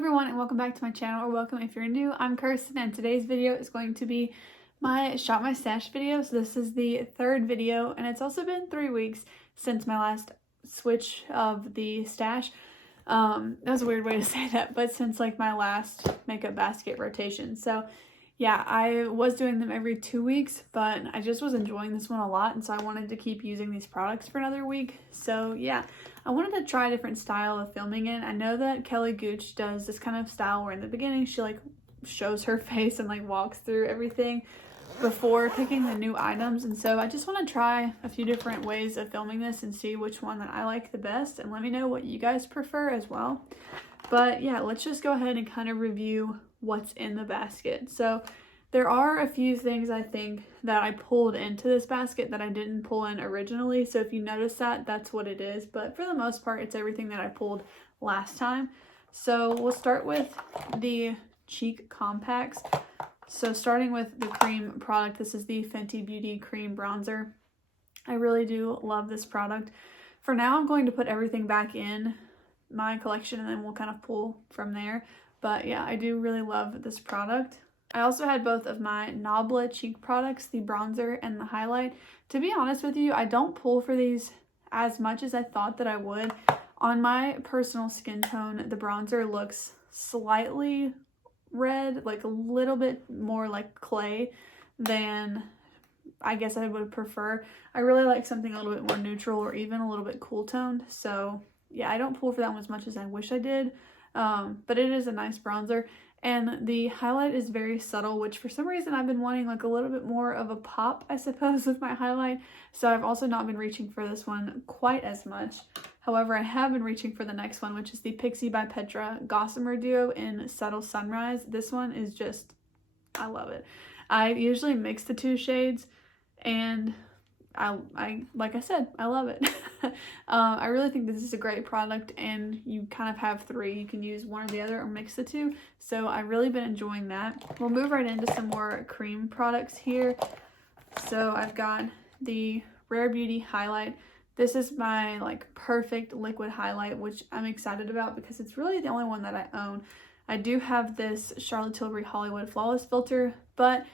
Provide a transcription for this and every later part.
everyone, and welcome back to my channel, or welcome if you're new. I'm Kirsten, and today's video is going to be my Shop My Stash video. So this is the third video, and it's also been 3 weeks since my last switch of the stash. That was a weird way to say that, but since like my last makeup basket rotation. So yeah, I was doing them every 2 weeks, but I just was enjoying this one a lot, and so I wanted to keep using these products for another week. So yeah, I wanted to try a different style of filming it. I know that Kelly Gooch does this kind of style where in the beginning she like shows her face and like walks through everything before picking the new items, and so I just want to try a few different ways of filming this and see which one that I like the best, and let me know what you guys prefer as well. But yeah, let's just go ahead and kind of review what's in the basket. So there are a few things I think that I pulled into this basket that I didn't pull in originally. So if you notice that, that's what it is. But for the most part, it's everything that I pulled last time. So we'll start with the cheek compacts. So starting with the cream product, this is the Fenty Beauty Cream Bronzer. I really do love this product. For now, I'm going to put everything back in my collection and then we'll kind of pull from there. But yeah, I do really love this product. I also had both of my Nabla cheek products, the bronzer and the highlight. To be honest with you, I don't pull for these as much as I thought that I would. On my personal skin tone, the bronzer looks slightly red, like a little bit more like clay than I guess I would prefer. I really like something a little bit more neutral or even a little bit cool toned. So yeah, I don't pull for that one as much as I wish I did. But it is a nice bronzer, and the highlight is very subtle, which for some reason I've been wanting like a little bit more of a pop, I suppose, with my highlight. So I've also not been reaching for this one quite as much. However, I have been reaching for the next one, which is the Pixie by Petra Gossamer Duo in Subtle Sunrise. This one is just, I love it. I usually mix the two shades, and I like I said, I love it. I really think this is a great product, and you kind of have three. You can use one or the other or mix the two. So I've really been enjoying that. We'll move right into some more cream products here. So I've got the Rare Beauty highlight. This is my like perfect liquid highlight, which I'm excited about because it's really the only one that I own. I do have this Charlotte Tilbury Hollywood Flawless filter, but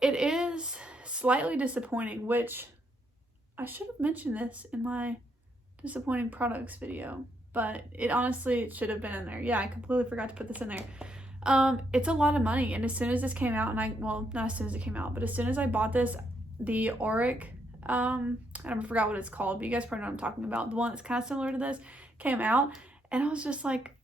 it is slightly disappointing, which I should have mentioned this in my disappointing products video, but it honestly should have been in there. Yeah, I completely forgot to put this in there. It's a lot of money, and as soon as this came out, and well, not as soon as it came out, but as soon as I bought this, the Auric, I forgot what it's called, but you guys probably know what I'm talking about. The one that's kind of similar to this came out, and I was just like,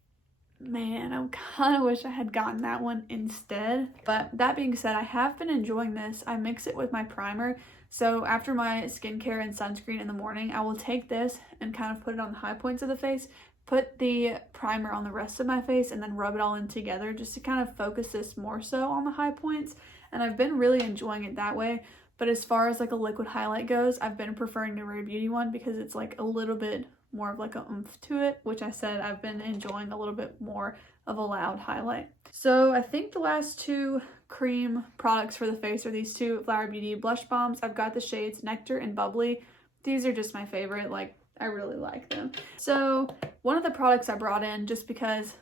man, I kind of wish I had gotten that one instead. But that being said, I have been enjoying this. I mix it with my primer. So after my skincare and sunscreen in the morning, I will take this and kind of put it on the high points of the face, put the primer on the rest of my face, and then rub it all in together just to kind of focus this more so on the high points. And I've been really enjoying it that way. But as far as like a liquid highlight goes, I've been preferring the Rare Beauty one because it's like a little bit more of like a oomph to it, which I said I've been enjoying a little bit more of a loud highlight. So I think the last two cream products for the face are these two Flower Beauty blush bombs. I've got the shades Nectar and Bubbly. These are just my favorite. Like, I really like them. So one of the products I brought in just because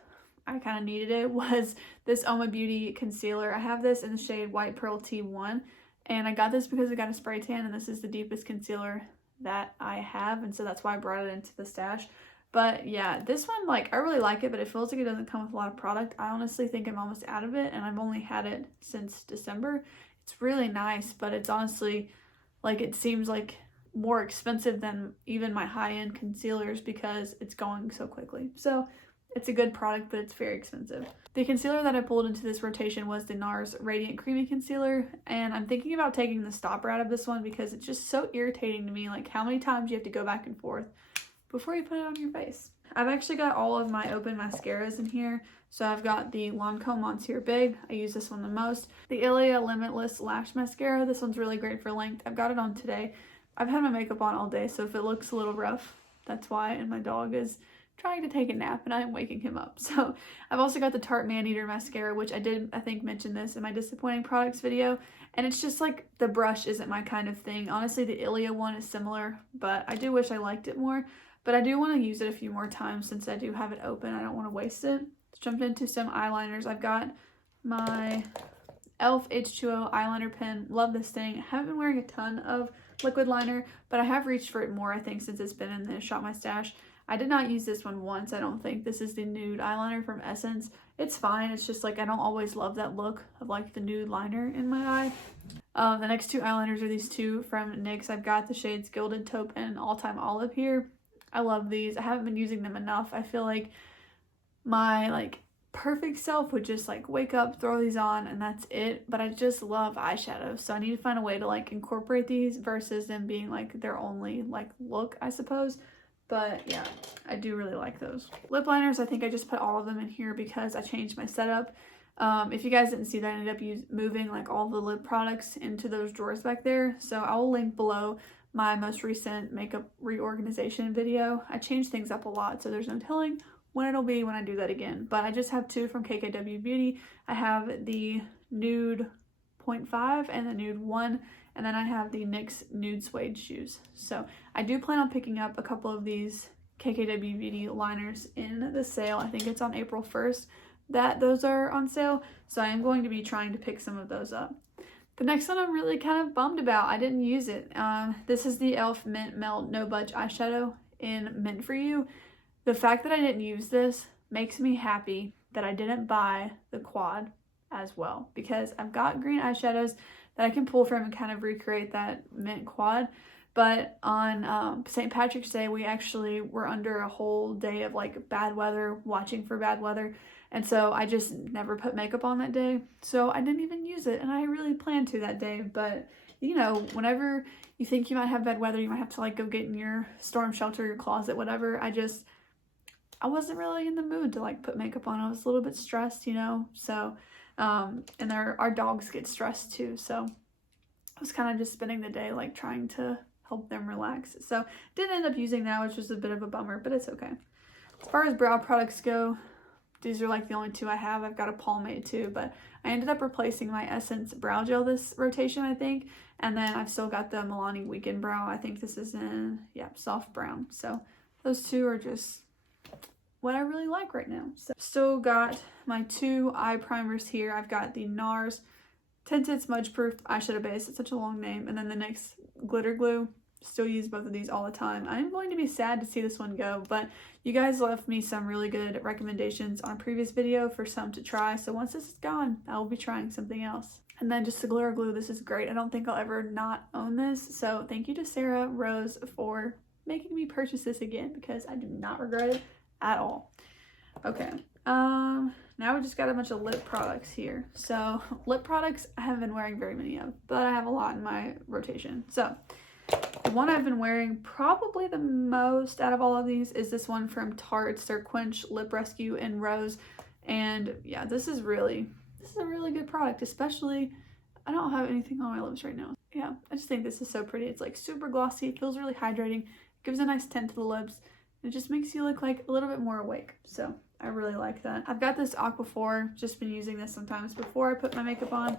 I kind of needed it was this Oma Beauty concealer. I have this in the shade White Pearl T1, and I got this because I got a spray tan, and this is the deepest concealer that I have, and so that's why I brought it into the stash. But yeah, this one, like, I really like it, but it feels like it doesn't come with a lot of product. I honestly think I'm almost out of it, and I've only had it since December. It's really nice, but it's honestly, like, it seems like more expensive than even my high-end concealers because it's going so quickly. So it's a good product, but it's very expensive. The concealer that I pulled into this rotation was the Nars Radiant Creamy Concealer, and I'm thinking about taking the stopper out of this one because it's just so irritating to me, like how many times you have to go back and forth before you put it on your face. I've actually got all of my open mascaras in here. So I've got the Lancome Monsieur Big. I use this one the most. The Ilia Limitless Lash Mascara. This one's really great for length. I've got it on today. I've had my makeup on all day, so if it looks a little rough, that's why. And my dog is trying to take a nap and I'm waking him up. So I've also got the Tarte Maneater Mascara, which I think mention this in my disappointing products video, and it's just like the brush isn't my kind of thing. Honestly, the Ilia one is similar, but I do wish I liked it more. But I do want to use it a few more times since I do have it open. I don't want to waste it. jumped into some eyeliners. I've got my e.l.f. H2O eyeliner pen. Love this thing. I haven't been wearing a ton of liquid liner, but I have reached for it more, I think, since it's been in the Shop My Stash. I did not use this one once, I don't think. This is the Nude eyeliner from Essence. It's fine. It's just like I don't always love that look of like the nude liner in my eye. The next two eyeliners are these two from NYX. I've got the shades Gilded Taupe and All Time Olive here. I love these. I haven't been using them enough. I feel like my like perfect self would just like wake up, throw these on, and that's it. But I just love eyeshadow, so I need to find a way to like incorporate these versus them being like their only like look, I suppose. But yeah, I do really like those. Lip liners, I think I just put all of them in here because I changed my setup. If you guys didn't see that, I ended up moving like all the lip products into those drawers back there. So I will link below my most recent makeup reorganization video. I changed things up a lot, so there's no telling when it'll be when I do that again. But I just have two from KKW Beauty. I have the Nude 0.5 and the Nude 1. And then I have the NYX Nude Suede shoes. So I do plan on picking up a couple of these KKW Beauty liners in the sale. I think it's on April 1st that those are on sale. So I am going to be trying to pick some of those up. The next one I'm really kind of bummed about. I didn't use it. This is the e.l.f. Mint Melt No Budge eyeshadow in Mint For You. The fact that I didn't use this makes me happy that I didn't buy the quad as well, because I've got green eyeshadows that I can pull from and kind of recreate that mint quad. But on St. Patrick's Day, we actually were under a whole day of like bad weather, watching for bad weather. And so I just never put makeup on that day. So I didn't even use it, and I really planned to that day. But you know, whenever you think you might have bad weather, you might have to like go get in your storm shelter, your closet, whatever. I wasn't really in the mood to like put makeup on. I was a little bit stressed, you know, so and our dogs get stressed too, so I was kind of just spending the day like trying to help them relax. So didn't end up using that, which was a bit of a bummer, but it's okay. As far as brow products go, these are like the only two I have. I've got a Palmade too, but I ended up replacing my Essence brow gel this rotation, I think, and then I've still got the Milani Weekend Brow. I think this is in, yeah, soft brown. So those two are just what I really like right now. So still got my two eye primers here. I've got the Nars Tinted Smudge Proof Eyeshadow Base. It's such a long name. And then the NYX Glitter Glue. Still use both of these all the time. I'm going to be sad to see this one go, but you guys left me some really good recommendations on a previous video for some to try. So once this is gone, I will be trying something else. And then just the glitter glue. This is great. I don't think I'll ever not own this. So thank you to Sarah Rose for making me purchase this again, because I do not regret it at all. Okay, now we just got a bunch of lip products here. So lip products I haven't been wearing very many of, but I have a lot in my rotation. So the one I've been wearing probably the most out of all of these is this one from Tarte. It's their Quench Lip Rescue in Rose. And yeah, this is a really good product, especially I don't have anything on my lips right now. Yeah, I just think this is so pretty. It's like super glossy, it feels really hydrating, gives a nice tint to the lips. It just makes you look like a little bit more awake. So I really like that. I've got this Aquaphor, just been using this sometimes before I put my makeup on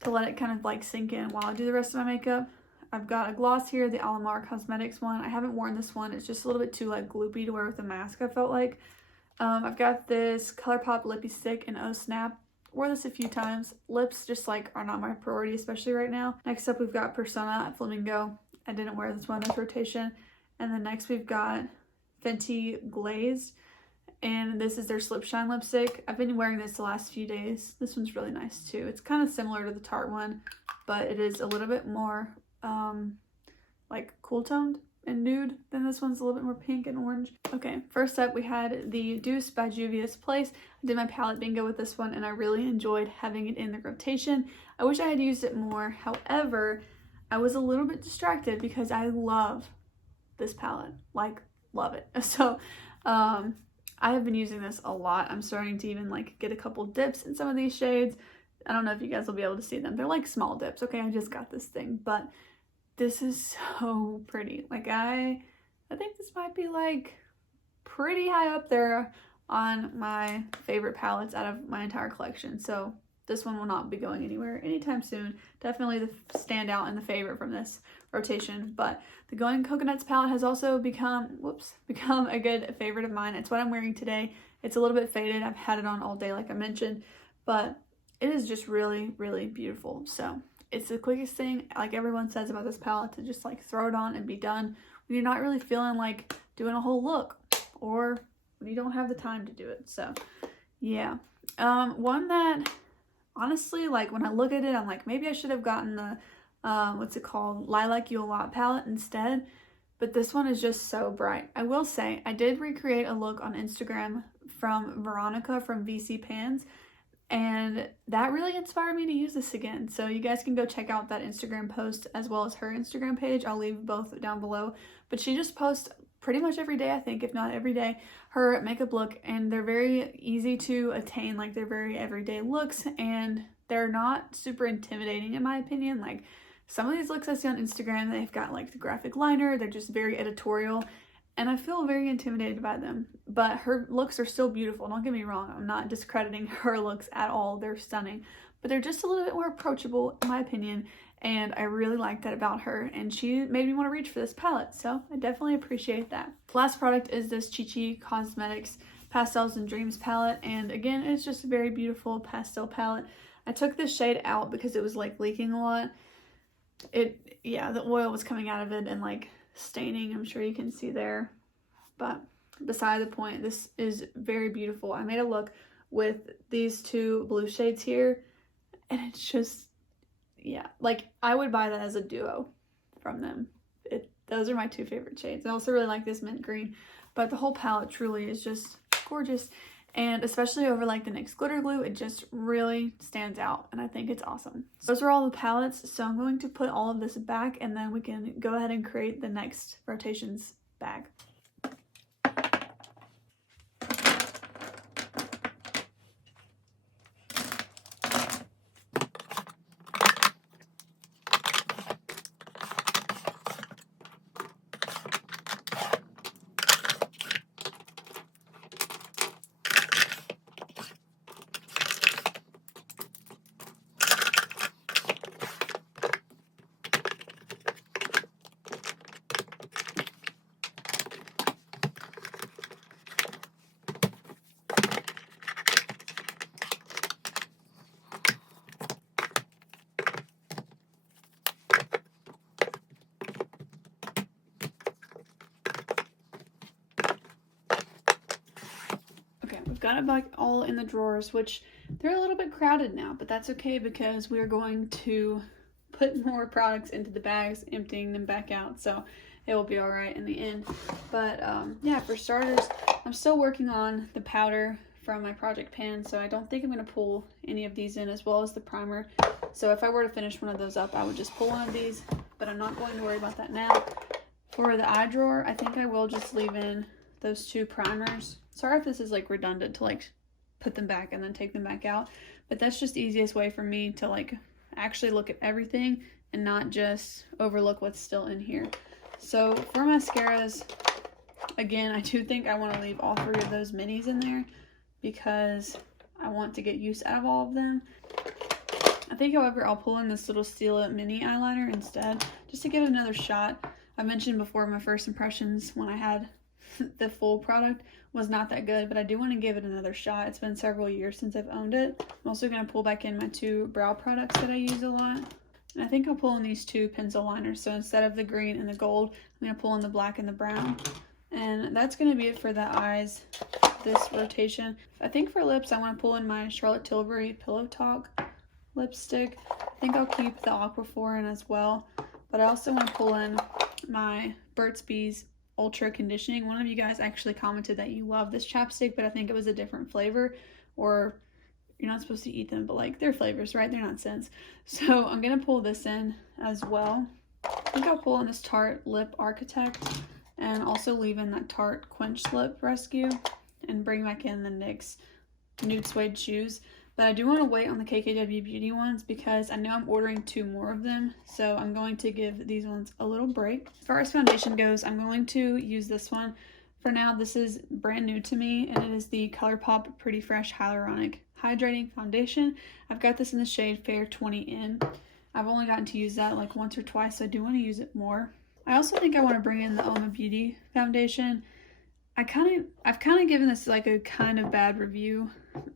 to let it kind of like sink in while I do the rest of my makeup. I've got a gloss here, the Alamar Cosmetics one. I haven't worn this one. It's just a little bit too like gloopy to wear with a mask, I felt like. I've got this Colourpop Lippie Stix in Oh Snap. Wore this a few times. Lips just like are not my priority, especially right now. Next up, we've got Persona at Flamingo. I didn't wear this one in this rotation. And then next we've got Fenty Glazed, and this is their Slip Shine lipstick. I've been wearing this the last few days. This one's really nice too. It's kind of similar to the Tarte one, but it is a little bit more like cool toned and nude than this one's a little bit more pink and orange. Okay, first up we had the Deuce by Juvia's Place. I did my palette bingo with this one and I really enjoyed having it in the rotation. I wish I had used it more. However, I was a little bit distracted because I love this palette, like love it. So I have been using this a lot. I'm starting to even like get a couple dips in some of these shades. I don't know if you guys will be able to see them. They're like small dips. Okay, I just got this thing, but this is so pretty. Like I think this might be like pretty high up there on my favorite palettes out of my entire collection. So this one will not be going anywhere anytime soon. Definitely the standout and the favorite from this rotation. But the Going Coconuts palette has also become a good favorite of mine. It's what I'm wearing today. It's a little bit faded. I've had it on all day like I mentioned, but it is just really, really beautiful. So it's the quickest thing, like everyone says about this palette, to just like throw it on and be done when you're not really feeling like doing a whole look, or when you don't have the time to do it. So yeah, one that honestly, like when I look at it, I'm like, maybe I should have gotten the what's it called, Lilac You a Lot palette instead, but this one is just so bright. I will say I did recreate a look on Instagram from Veronica from VC Pans, and that really inspired me to use this again. So you guys can go check out that Instagram post as well as her Instagram page. I'll leave both down below. But she just posts pretty much every day, I think, if not every day, her makeup look. And they're very easy to attain. Like, they're very everyday looks. And they're not super intimidating, in my opinion. Like, some of these looks I see on Instagram, they've got, like, the graphic liner. They're just very editorial. And I feel very intimidated by them, but her looks are still beautiful. Don't get me wrong. I'm not discrediting her looks at all. They're stunning, but they're just a little bit more approachable in my opinion. And I really like that about her. And she made me want to reach for this palette. So I definitely appreciate that. Last product is this Chichi Cosmetics Pastels and Dreams palette. And again, it's just a very beautiful pastel palette. I took this shade out because it was like leaking a lot. Yeah, the oil was coming out of it and like staining, I'm sure you can see there, but beside the point, this is very beautiful. I made a look with these two blue shades here, and it's just, yeah, like I would buy that as a duo from them. Those are my two favorite shades. I also really like this mint green, but the whole palette truly is just gorgeous, and especially over like the NYX glitter glue, it just really stands out, and I think it's awesome. So those are all the palettes, so I'm going to put all of this back, and then we can go ahead and create the next rotations bag. We've got it back all in the drawers, which they're a little bit crowded now, but that's okay because we are going to put more products into the bags, emptying them back out, so it will be all right in the end. But yeah, for starters, I'm still working on the powder from my project pan, so I don't think I'm going to pull any of these in, as well as the primer. So if I were to finish one of those up, I would just pull one of these, but I'm not going to worry about that now. For the eye drawer, I think I will just leave in those two primers. Sorry if this is like redundant to like put them back and then take them back out, but that's just the easiest way for me to like actually look at everything and not just overlook what's still in here. So for mascaras, again, I do think I want to leave all three of those minis in there because I want to get use out of all of them. I think, however, I'll pull in this little Stila mini eyeliner instead, just to give it another shot. I mentioned before, my first impressions when I had the full product was not that good, but I do want to give it another shot. It's been several years since I've owned it. I'm also going to pull back in my two brow products that I use a lot. And I think I'll pull in these two pencil liners. So instead of the green and the gold, I'm going to pull in the black and the brown. And that's going to be it for the eyes, this rotation. I think for lips, I want to pull in my Charlotte Tilbury Pillow Talk lipstick. I think I'll keep the Aquaphor in as well. But I also want to pull in my Burt's Bees Ultra Conditioning. One of you guys actually commented that you love this chapstick, but I think it was a different flavor, or you're not supposed to eat them, but like they're flavors, right? They're not scents. So I'm gonna pull this in as well. I think I'll pull in this Tarte Lip Architect, and also leave in that Tarte Quench Lip Rescue, and bring back in the NYX Nude Suede Shoes. But I do want to wait on the KKW Beauty ones because I know I'm ordering 2 more of them. So I'm going to give these ones a little break. As far as foundation goes, I'm going to use this one. For now, this is brand new to me, and it is the Colourpop Pretty Fresh Hyaluronic Hydrating Foundation. I've got this in the shade Fair 20N. I've only gotten to use that like once or twice, so I do want to use it more. I also think I want to bring in the Oma Beauty foundation. I've kind of given this like a kind of bad review,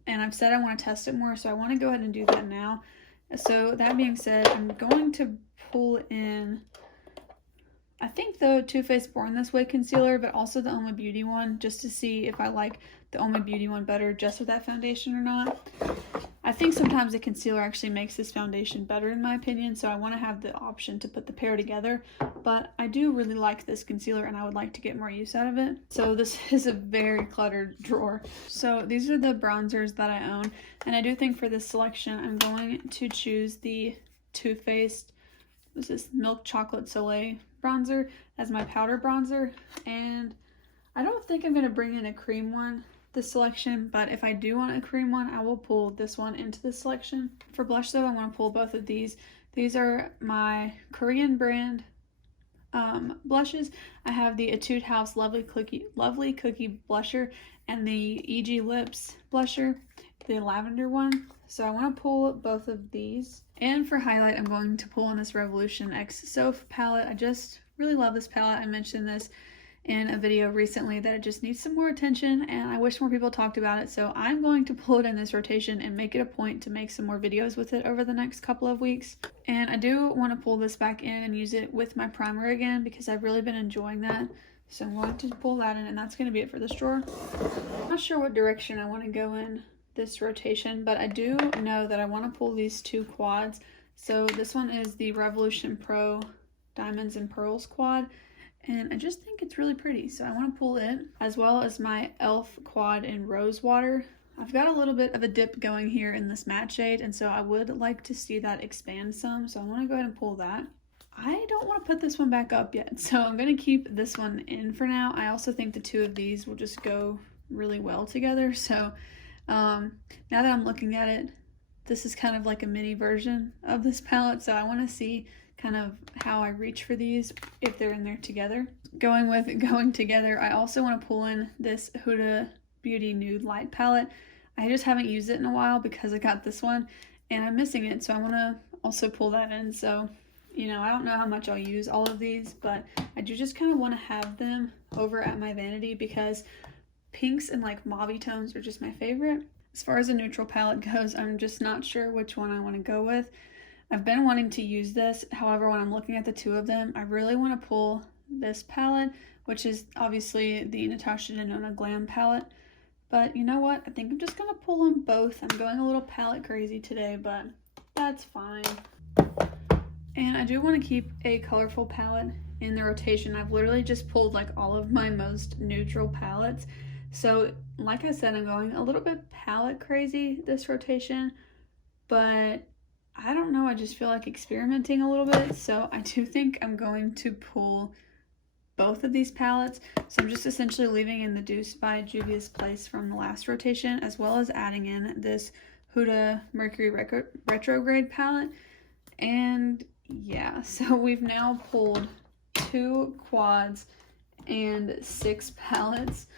and I've said I want to test it more, so I want to go ahead and do that now. So that being said, I'm going to pull in, I think the Too Faced Born This Way concealer, but also the Oma Beauty one, just to see if I like the Oma Beauty one better just with that foundation or not. I think sometimes the concealer actually makes this foundation better in my opinion, so I want to have the option to put the pair together, but I do really like this concealer and I would like to get more use out of it. So this is a very cluttered drawer. So these are the bronzers that I own, and I do think for this selection I'm going to choose the Too Faced, this is Milk Chocolate Soleil bronzer as my powder bronzer, and I don't think I'm going to bring in a cream one this selection, but if I do want a cream one, I will pull this one into the selection. For blush though, I want to pull both of these. These are my Korean brand blushes. I have the Etude House Lovely Cookie blusher and the EG Lips blusher, the lavender one. So I want to pull both of these. And for highlight, I'm going to pull in this Revolution X Soph palette. I just really love this palette. I mentioned this in a video recently that it just needs some more attention, and I wish more people talked about it, so I'm going to pull it in this rotation and make it a point to make some more videos with it over the next couple of weeks. And I do want to pull this back in and use it with my primer again because I've really been enjoying that, so I'm going to pull that in, and that's going to be it for this drawer. I'm not sure what direction I want to go in this rotation, but I do know that I want to pull these two quads. So this one is the Revolution Pro Diamonds and Pearls quad, and I just think it's really pretty, so I want to pull it, as well as my e.l.f. quad in Rose Water. I've got a little bit of a dip going here in this matte shade, and so I would like to see that expand some, so I want to go ahead and pull that. I don't want to put this one back up yet, so I'm going to keep this one in for now. I also think the two of these will just go really well together, so now that I'm looking at it, this is kind of like a mini version of this palette, so I want to see kind of how I reach for these if they're in there together. Going together, I also want to pull in this Huda Beauty Nude Light palette. I just haven't used it in a while because I got this one and I'm missing it, so I want to also pull that in. So, you know, I don't know how much I'll use all of these, but I do just kind of want to have them over at my vanity because pinks and like mauve tones are just my favorite. As far as a neutral palette goes, I'm just not sure which one I want to go with. I've been wanting to use this, however, when I'm looking at the two of them, I really want to pull this palette, which is obviously the Natasha Denona Glam palette. But you know what? I think I'm just going to pull them both. I'm going a little palette crazy today, but that's fine. And I do want to keep a colorful palette in the rotation. I've literally just pulled like all of my most neutral palettes. So like I said, I'm going a little bit palette crazy this rotation, but I don't know, I just feel like experimenting a little bit, so I do think I'm going to pull both of these palettes. So I'm just essentially leaving in the Deuce by Juvia's Place from the last rotation, as well as adding in this Huda Mercury Retrograde palette. And yeah, so we've now pulled 2 quads and 6 palettes,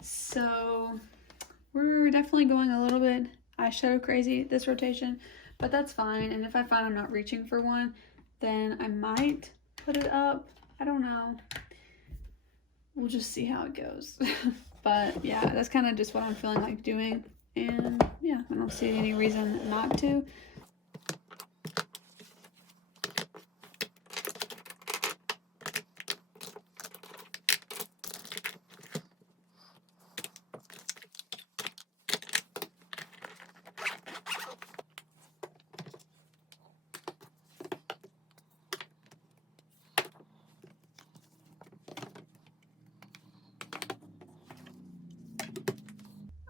so we're definitely going a little bit eyeshadow crazy this rotation. But that's fine, and if I find I'm not reaching for one, then I might put it up. I don't know. We'll just see how it goes. But yeah, that's kind of just what I'm feeling like doing. And yeah, I don't see any reason not to.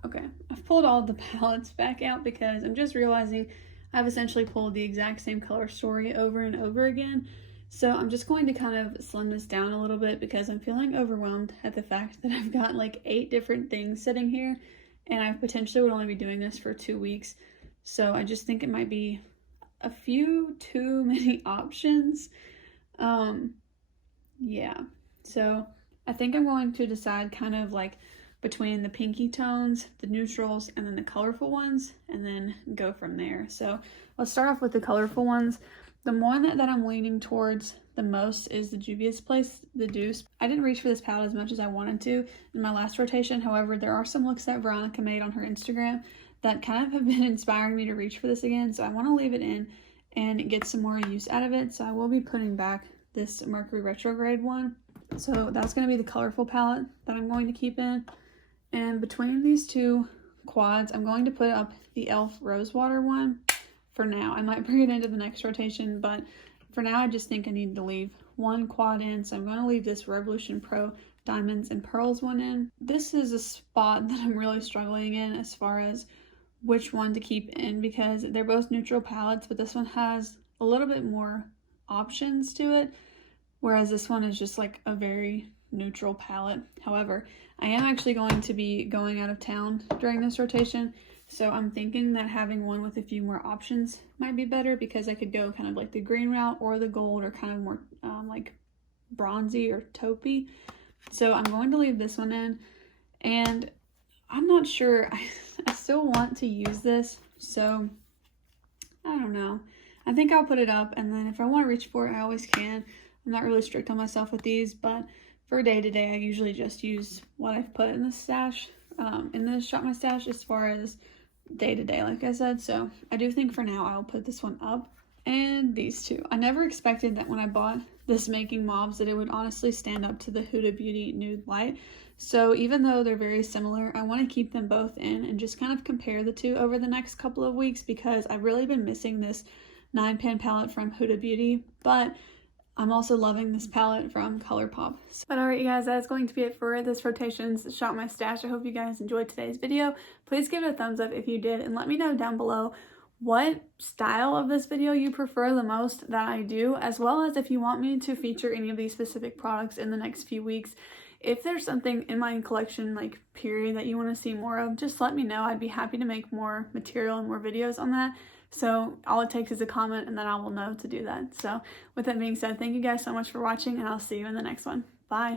Okay, I've pulled all the palettes back out because I'm just realizing I've essentially pulled the exact same color story over and over again. So I'm just going to kind of slim this down a little bit because I'm feeling overwhelmed at the fact that I've got like 8 different things sitting here and I potentially would only be doing this for 2 weeks. So I just think it might be a few too many options. Yeah, so I think I'm going to decide kind of like between the pinky tones, the neutrals, and then the colorful ones, and then go from there. So let's start off with the colorful ones. The one that I'm leaning towards the most is the Juvia's Place, the Deuce. I didn't reach for this palette as much as I wanted to in my last rotation. However, there are some looks that Veronica made on her Instagram that kind of have been inspiring me to reach for this again. So I want to leave it in and get some more use out of it. So I will be putting back this Mercury Retrograde one. So that's going to be the colorful palette that I'm going to keep in. And between these two quads, I'm going to put up the e.l.f. Rosewater one for now. I might bring it into the next rotation, but for now I just think I need to leave one quad in. So I'm going to leave this Revolution Pro Diamonds and Pearls one in. This is a spot that I'm really struggling in as far as which one to keep in, because they're both neutral palettes, but this one has a little bit more options to it, whereas this one is just like a very neutral palette. However, I am actually going to be going out of town during this rotation, so I'm thinking that having one with a few more options might be better, because I could go kind of like the green route or the gold, or kind of more like bronzy or taupey. So I'm going to leave this one in, and I'm not sure. I still want to use this, so I don't know. I think I'll put it up, and then if I want to reach for it, I always can. I'm not really strict on myself with these, but for day to day, I usually just use what I've put in the stash, in the Shop My Stash, as far as day to day, like I said. So I do think for now I'll put this one up. And these two. I never expected that when I bought this Making Mauves that it would honestly stand up to the Huda Beauty Nude Light. So even though they're very similar, I want to keep them both in and just kind of compare the two over the next couple of weeks, because I've really been missing this 9-pan palette from Huda Beauty, but I'm also loving this palette from Colourpop. But alright you guys, that's going to be it for this rotation's Shop My Stash. I hope you guys enjoyed today's video. Please give it a thumbs up if you did, and let me know down below what style of this video you prefer the most that I do, as well as if you want me to feature any of these specific products in the next few weeks. If there's something in my collection, like period, that you want to see more of, just let me know. I'd be happy to make more material and more videos on that. So all it takes is a comment, and then I will know to do that. So with that being said, thank you guys so much for watching, and I'll see you in the next one. Bye.